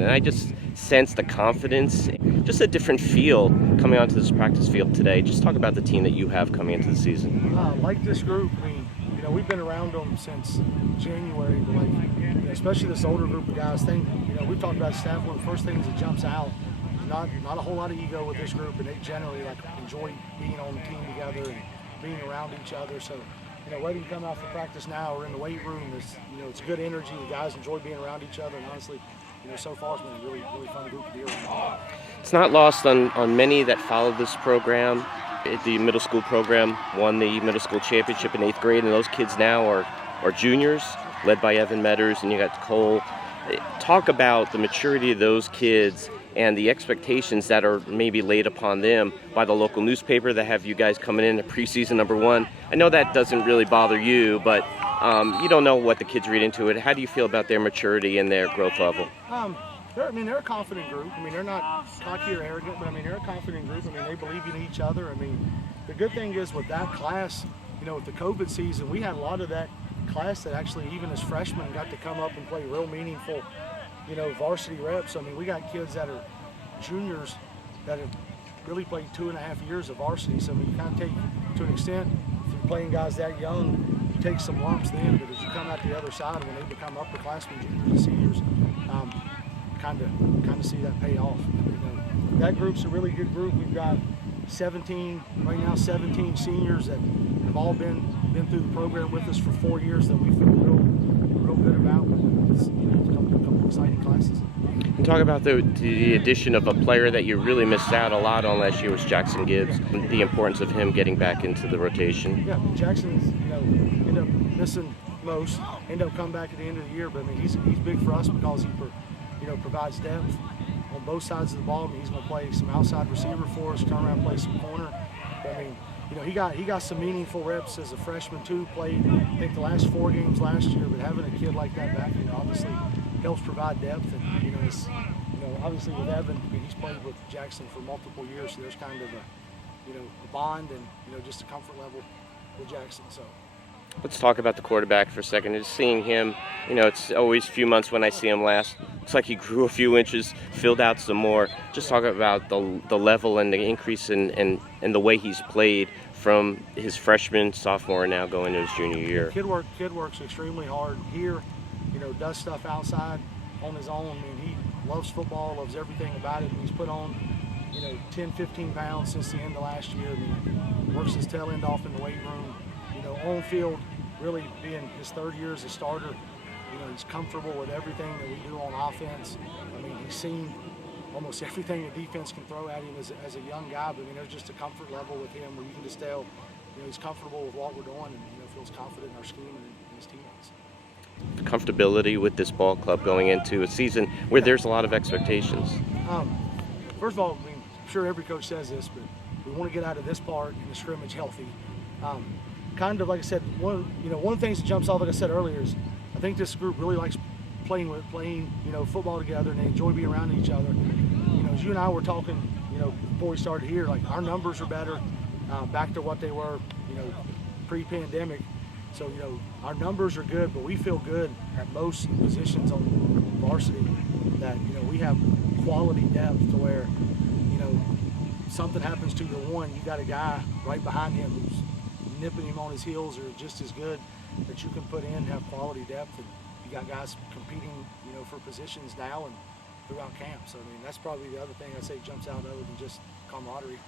And I just sense the confidence, just a different feel coming onto this practice field today. Just talk about the team that you have coming into the season. Like this group, I mean, we've been around them since January, but especially this older group of guys. We've talked about staff. One of the first things that jumps out is not a whole lot of ego with this group, and they generally enjoy being on the team together and being around each other. So, whether you come out for practice now or in the weight room, it's good energy. The guys enjoy being around each other, and honestly, so far it's been a really, really fun group to be around. It's not lost on many that follow this program. The middle school program won the middle school championship in 8th grade, and those kids now are juniors, led by Evan Metters, and you got Cole. Talk about the maturity of those kids and the expectations that are maybe laid upon them by the local newspaper that have you guys coming in at preseason #1. I know that doesn't really bother you, but you don't know what the kids read into it. How do you feel about their maturity and their growth level? They're a confident group. They're not cocky or arrogant, but they're a confident group. They believe in each other. The good thing is with that class, with the COVID season, we had a lot of that class that actually, even as freshmen, got to come up and play real meaningful, varsity reps. We got kids that are juniors that have really played 2.5 years of varsity. So you kind of take, to an extent, if you're playing guys that young, you take some lumps then, but as you come out the other side, when they become upperclassmen, juniors and seniors, kind of see that pay off. That group's a really good group. We've got 17 seniors that have all been through the program with us for 4 years that we feel real good about. It's a couple exciting classes. And talk about the addition of a player that you really missed out a lot on last year was Jackson Gibbs, and the importance of him getting back into the rotation. Yeah, Jackson's ended up missing most, ended up coming back at the end of the year, but he's big for us because he provides depth on both sides of the ball. He's going to play some outside receiver for us, turn around and play some corner. But, he got some meaningful reps as a freshman too. Played, I think, the last 4 games last year. But having a kid like that back, obviously helps provide depth. And obviously with Evan, he's played with Jackson for multiple years, so there's kind of a bond and just a comfort level with Jackson. So. Let's talk about the quarterback for a second. Just seeing him, it's always a few months when I see him last. Looks like he grew a few inches, filled out some more. Just talk about the level and the increase in the way he's played from his freshman, sophomore, and now going to his junior year. Kid works extremely hard here. Does stuff outside on his own. He loves football, loves everything about it. He's put on 10, 15 pounds since the end of last year. Works his tail end off in the weight room. On field, really being his 3rd year as a starter, he's comfortable with everything that we do on offense. He's seen almost everything the defense can throw at him as a young guy, but there's just a comfort level with him where you can just tell, he's comfortable with what we're doing and feels confident in our scheme and in his teammates. Comfortability with this ball club going into a season where there's a lot of expectations. First of all, I'm sure every coach says this, but we want to get out of this part in the scrimmage healthy. Kind of like I said, one of the things that jumps off, like I said earlier, is I think this group really likes playing football together, and they enjoy being around each other. As you and I were talking, before we started here, our numbers are better, back to what they were, pre-pandemic. So our numbers are good, but we feel good at most positions on varsity that we have quality depth to where something happens to your one, you got a guy right behind him who's nipping him on his heels or just as good that you can put in, have quality depth, and you got guys competing, for positions now and throughout camp. So that's probably the other thing I'd say jumps out other than just camaraderie.